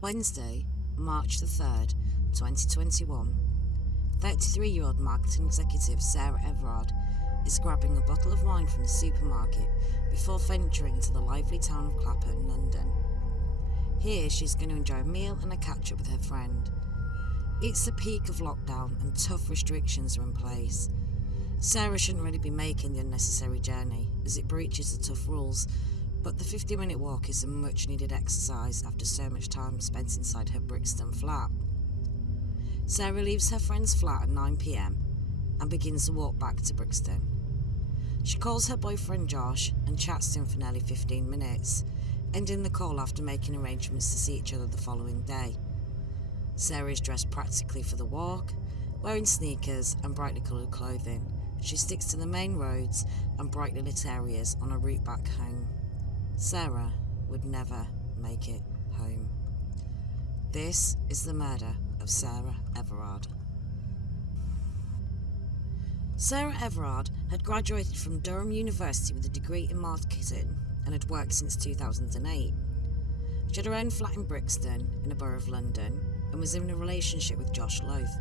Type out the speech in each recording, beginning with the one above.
Wednesday, March the 3rd, 2021, 33-year-old marketing executive Sarah Everard is grabbing a bottle of wine from the supermarket before venturing to the lively town of Clapham, London. Here she's going to enjoy a meal and a catch-up with her friend. It's the peak of lockdown and tough restrictions are in place. Sarah shouldn't really be making the unnecessary journey as it breaches the tough rules, but the 50-minute walk is a much-needed exercise after so much time spent inside her Brixton flat. Sarah leaves her friend's flat at 9 p.m. and begins the walk back to Brixton. She calls her boyfriend Josh and chats to him for nearly 15 minutes, ending the call after making arrangements to see each other the following day. Sarah is dressed practically for the walk, wearing sneakers and brightly coloured clothing. She sticks to the main roads and brightly lit areas on her route back home. Sarah would never make it home. This is the murder of Sarah Everard. Sarah Everard had graduated from Durham University with a degree in marketing and had worked since 2008. She had her own flat in Brixton, in a borough of London, and was in a relationship with Josh Loth.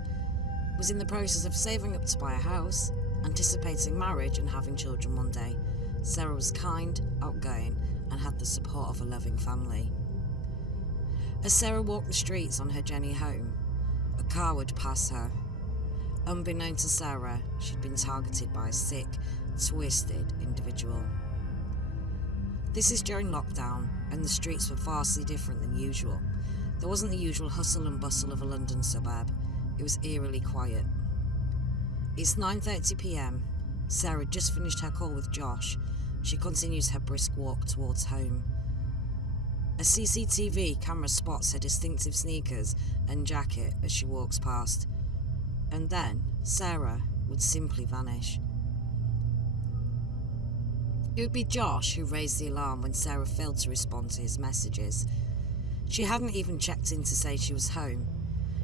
Was in the process of saving up to buy a house, anticipating marriage and having children one day. Sarah was kind, outgoing, and had the support of a loving family. As Sarah walked the streets on her journey home, a car would pass her. Unbeknown to Sarah, she'd been targeted by a sick, twisted individual. This is during lockdown, and the streets were vastly different than usual. There wasn't the usual hustle and bustle of a London suburb. It was eerily quiet. It's 9:30 p.m. Sarah had just finished her call with Josh. She continues her brisk walk towards home. A CCTV camera spots her distinctive sneakers and jacket as she walks past. And then Sarah would simply vanish. It would be Josh who raised the alarm when Sarah failed to respond to his messages. She hadn't even checked in to say she was home.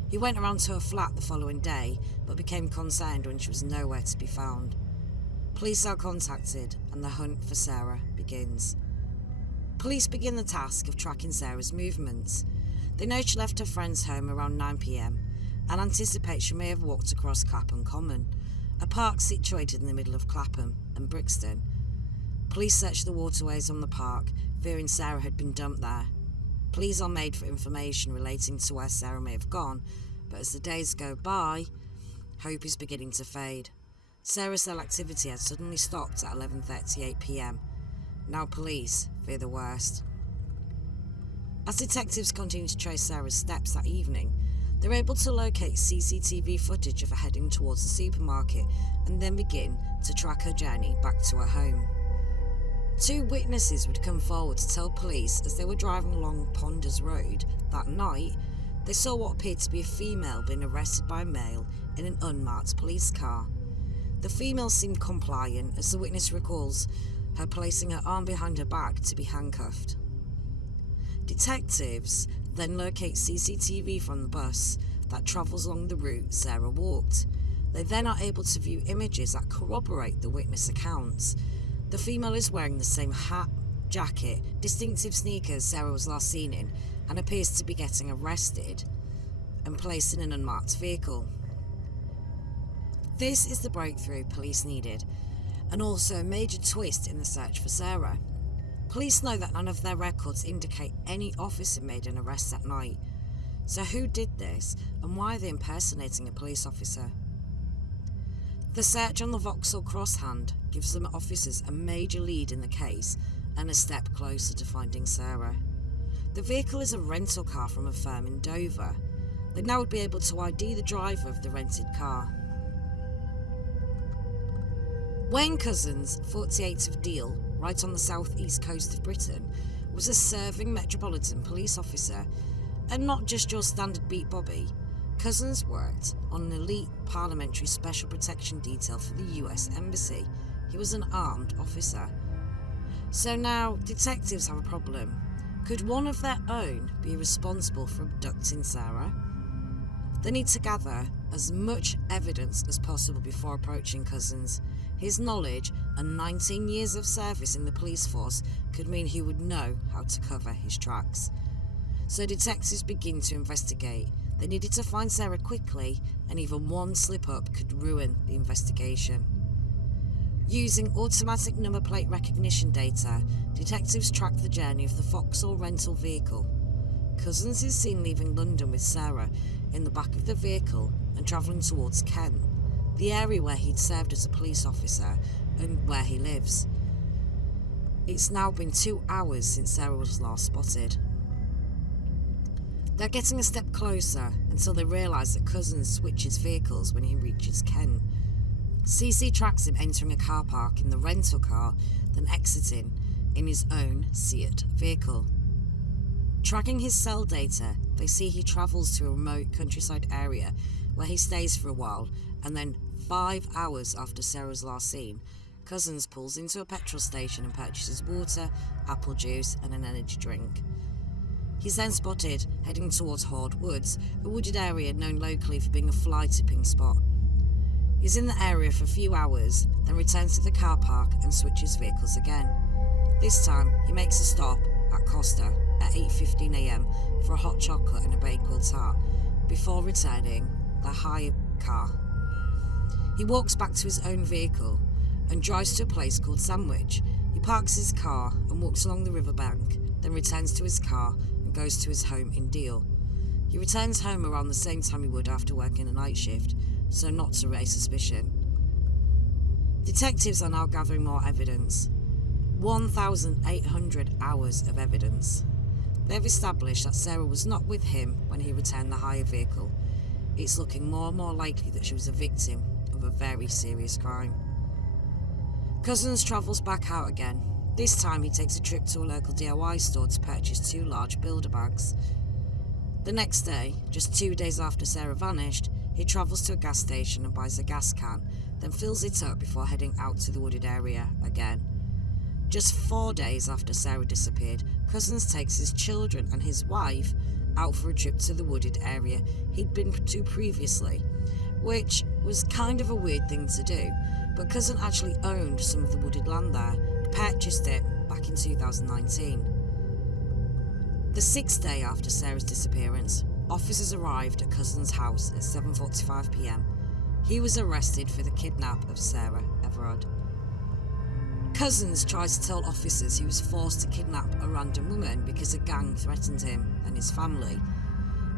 He went around to her flat the following day, but became concerned when she was nowhere to be found. Police are contacted and the hunt for Sarah begins. Police begin the task of tracking Sarah's movements. They know she left her friend's home around 9 p.m. and anticipate she may have walked across Clapham Common, a park situated in the middle of Clapham and Brixton. Police search the waterways on the park, fearing Sarah had been dumped there. Pleas are made for information relating to where Sarah may have gone, but as the days go by, hope is beginning to fade. Sarah's cell activity had suddenly stopped at 11:38 p.m. Now police fear the worst. As detectives continue to trace Sarah's steps that evening, they're able to locate CCTV footage of her heading towards the supermarket and then begin to track her journey back to her home. Two witnesses would come forward to tell police as they were driving along Ponders Road that night, they saw what appeared to be a female being arrested by a male in an unmarked police car. The female seemed compliant as the witness recalls her placing her arm behind her back to be handcuffed. Detectives then locate CCTV from the bus that travels along the route Sarah walked. They then are able to view images that corroborate the witness accounts. The female is wearing the same hat, jacket, distinctive sneakers Sarah was last seen in, and appears to be getting arrested and placed in an unmarked vehicle. This is the breakthrough police needed, and also a major twist in the search for Sarah. Police know that none of their records indicate any officer made an arrest that night. So who did this, and why are they impersonating a police officer? The search on the Vauxhall Crosshand gives them officers a major lead in the case and a step closer to finding Sarah. The vehicle is a rental car from a firm in Dover. They now would be able to ID the driver of the rented car. Wayne Couzens, 48 of Deal, right on the southeast coast of Britain, was a serving Metropolitan Police officer, and not just your standard beat Bobby. Couzens worked on an elite parliamentary special protection detail for the US Embassy. He was an armed officer. So now detectives have a problem. Could one of their own be responsible for abducting Sarah? They need to gather as much evidence as possible before approaching Couzens. His knowledge and 19 years of service in the police force could mean he would know how to cover his tracks. so detectives begin to investigate. They needed to find Sarah quickly, and even one slip-up could ruin the investigation. Using automatic number plate recognition data, detectives track the journey of the Vauxhall rental vehicle. Couzens is seen leaving London with Sarah in the back of the vehicle and travelling towards Kent, the area where he'd served as a police officer and where he lives. It's now been 2 hours since Sarah was last spotted. They're getting a step closer until they realise that Couzens switches vehicles when he reaches Kent. CC tracks him entering a car park in the rental car, then exiting in his own Seat vehicle. Tracking his cell data, they see he travels to a remote countryside area where he stays for a while, and then 5 hours after Sarah's last seen, Couzens pulls into a petrol station and purchases water, apple juice and an energy drink. He's then spotted heading towards Hoads Wood, a wooded area known locally for being a fly tipping spot. He's in the area for a few hours, then returns to the car park and switches vehicles again. This time, he makes a stop at Costa at 8:15 a.m. for a hot chocolate and a Bakewell tart, before returning the hired car. He walks back to his own vehicle and drives to a place called Sandwich. He parks his car and walks along the riverbank, then returns to his car and goes to his home in Deal. He returns home around the same time he would after working a night shift, so not to raise suspicion. Detectives are now gathering more evidence. 1,800 hours of evidence. They've established that Sarah was not with him when he returned the hire vehicle. It's looking more and more likely that she was a victim of a very serious crime. Couzens travels back out again. This time he takes a trip to a local DIY store to purchase 2 large builder bags. The next day, just 2 days after Sarah vanished, he travels to a gas station and buys a gas can, then fills it up before heading out to the wooded area again. Just 4 days after Sarah disappeared, Couzens takes his children and his wife out for a trip to the wooded area he'd been to previously, which was kind of a weird thing to do, but Couzen actually owned some of the wooded land there. He purchased it back in 2019. The 6th day after Sarah's disappearance, officers arrived at Couzen's house at 7:45 p.m. He was arrested for the kidnap of Sarah Everard. Couzens tried to tell officers he was forced to kidnap a random woman because a gang threatened him and his family,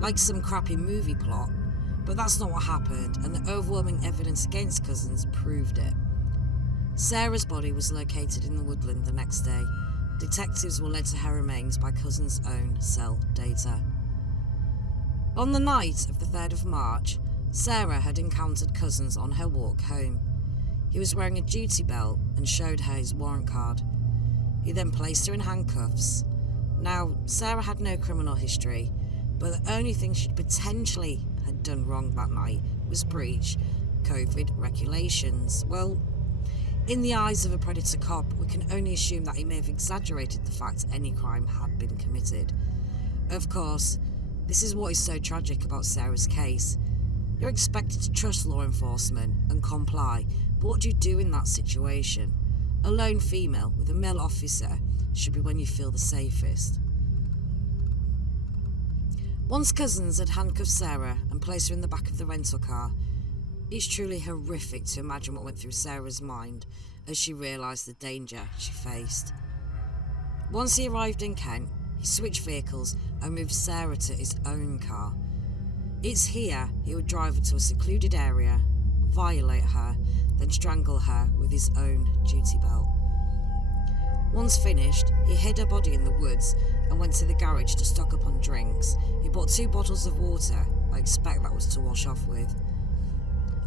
like some crappy movie plot, but that's not what happened, and the overwhelming evidence against Couzens proved it. Sarah's body was located in the woodland the next day. Detectives were led to her remains by Couzens' own cell data. On the night of the 3rd of March, Sarah had encountered Couzens on her walk home. He was wearing a duty belt and showed her his warrant card. He then placed her in handcuffs. Now, Sarah had no criminal history, but the only thing she'd potentially had done wrong that night was breach COVID regulations. Well, in the eyes of a predator cop, we can only assume that he may have exaggerated the fact any crime had been committed. Of course, this is what is so tragic about Sarah's case. You're expected to trust law enforcement and comply, but what do you do in that situation? A lone female with a male officer should be when you feel the safest. Once Couzens had handcuffed Sarah and placed her in the back of the rental car, it's truly horrific to imagine what went through Sarah's mind as she realised the danger she faced. Once he arrived in Kent, he switched vehicles and moved Sarah to his own car. It's here he would drive her to a secluded area, violate her, then strangle her with his own duty belt. Once finished, he hid her body in the woods and went to the garage to stock up on drinks. He bought 2 bottles of water. I expect that was to wash off with.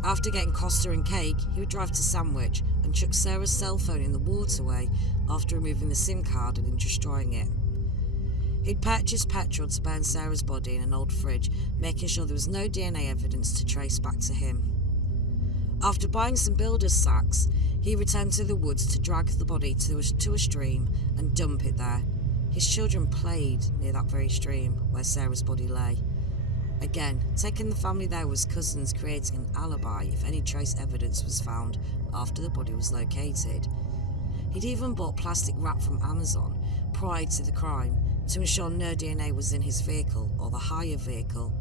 After getting Costa and cake, he would drive to Sandwich and chuck Sarah's cell phone in the waterway after removing the SIM card and destroying it. He'd purchased petrol to burn Sarah's body in an old fridge, making sure there was no DNA evidence to trace back to him. After buying some builder's sacks, he returned to the woods to drag the body to a stream and dump it there. His children played near that very stream where Sarah's body lay. Again, taking the family there was Couzens creating an alibi if any trace evidence was found after the body was located. He'd even bought plastic wrap from Amazon prior to the crime, to ensure no DNA was in his vehicle or the hired vehicle.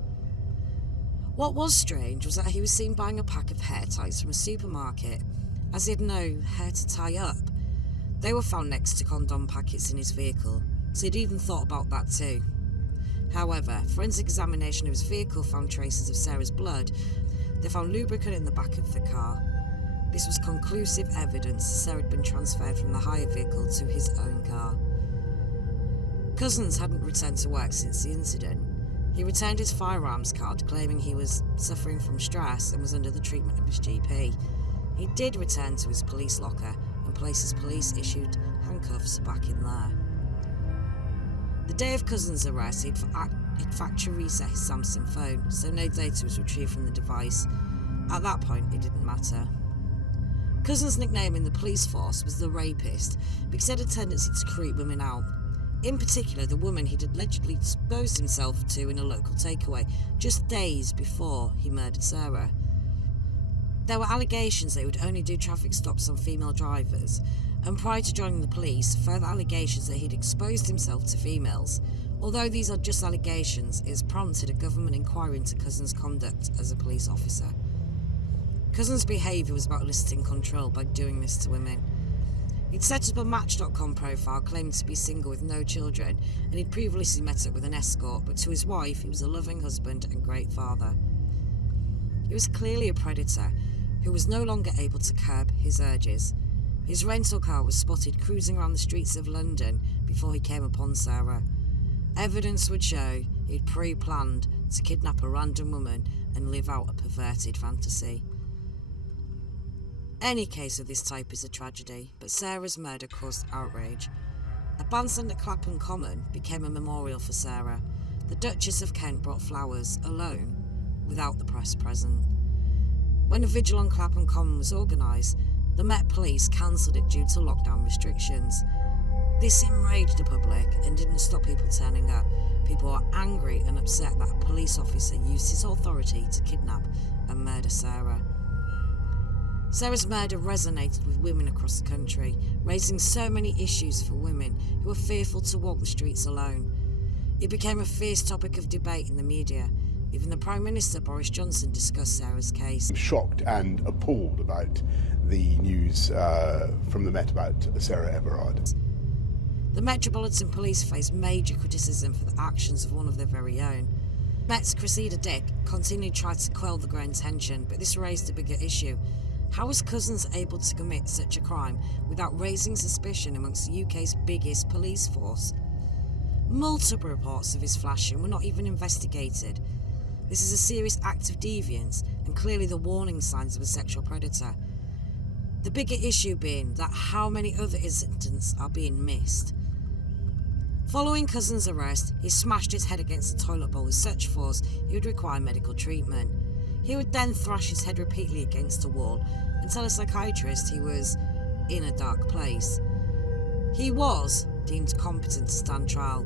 What was strange was that he was seen buying a pack of hair ties from a supermarket, as he had no hair to tie up. They were found next to condom packets in his vehicle, so he'd even thought about that too. However, forensic examination of his vehicle found traces of Sarah's blood. They found lubricant in the back of the car. This was conclusive evidence Sarah had been transferred from the hired vehicle to his own car. Couzens hadn't returned to work since the incident. He returned his firearms card, claiming he was suffering from stress and was under the treatment of his GP. He did return to his police locker and place his police-issued handcuffs back in there. The day of Couzens' arrest, he'd factory reset his Samsung phone, so no data was retrieved from the device. At that point, it didn't matter. Couzens' nickname in the police force was the Rapist because he had a tendency to creep women out. In particular, the woman he'd allegedly exposed himself to in a local takeaway just days before he murdered Sarah. There were allegations that he would only do traffic stops on female drivers, and prior to joining the police, further allegations that he'd exposed himself to females. Although these are just allegations, it has prompted a government inquiry into Couzens' conduct as a police officer. Couzens' behaviour was about eliciting control by doing this to women. He'd set up a Match.com profile claiming to be single with no children, and he'd previously met up with an escort, but to his wife he was a loving husband and great father. He was clearly a predator who was no longer able to curb his urges. His rental car was spotted cruising around the streets of London before he came upon Sarah. Evidence would show he'd pre-planned to kidnap a random woman and live out a perverted fantasy. Any case of this type is a tragedy, but Sarah's murder caused outrage. A bandstand at Clapham Common became a memorial for Sarah. The Duchess of Kent brought flowers, alone, without the press present. When a vigil on Clapham Common was organised, the Met Police cancelled it due to lockdown restrictions. This enraged the public and didn't stop people turning up. People were angry and upset that a police officer used his authority to kidnap and murder Sarah. Sarah's murder resonated with women across the country, raising so many issues for women who were fearful to walk the streets alone. It became a fierce topic of debate in the media. Even the Prime Minister, Boris Johnson, discussed Sarah's case. I'm shocked and appalled about the news from the Met about Sarah Everard. The Metropolitan Police faced major criticism for the actions of one of their very own. Met's Cressida Dick continued to try to quell the growing tension, but this raised a bigger issue. How was Couzens able to commit such a crime without raising suspicion amongst the UK's biggest police force? Multiple reports of his flashing were not even investigated. This is a serious act of deviance and clearly the warning signs of a sexual predator. The bigger issue being that how many other incidents are being missed. Following Couzens' arrest, he smashed his head against a toilet bowl with such force he would require medical treatment. He would then thrash his head repeatedly against a wall and tell a psychiatrist he was in a dark place. He was deemed competent to stand trial,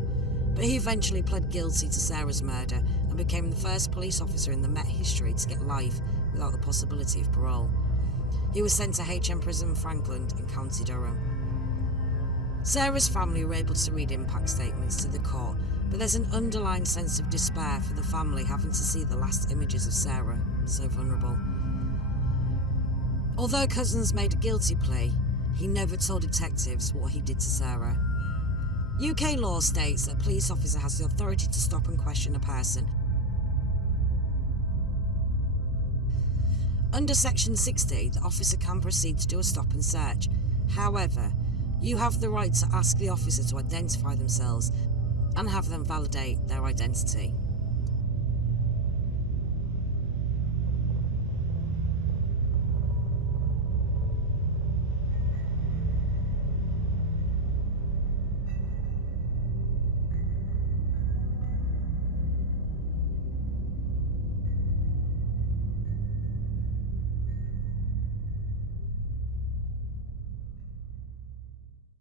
but he eventually pled guilty to Sarah's murder and became the first police officer in the Met history to get life without the possibility of parole. He was sent to HM Prison Frankland in County Durham. Sarah's family were able to read impact statements to the court, but there's an underlying sense of despair for the family having to see the last images of Sarah, so vulnerable. Although Couzens made a guilty plea, he never told detectives what he did to Sarah. UK law states that a police officer has the authority to stop and question a person. Under Section 60, the officer can proceed to do a stop and search. However, you have the right to ask the officer to identify themselves and have them validate their identity.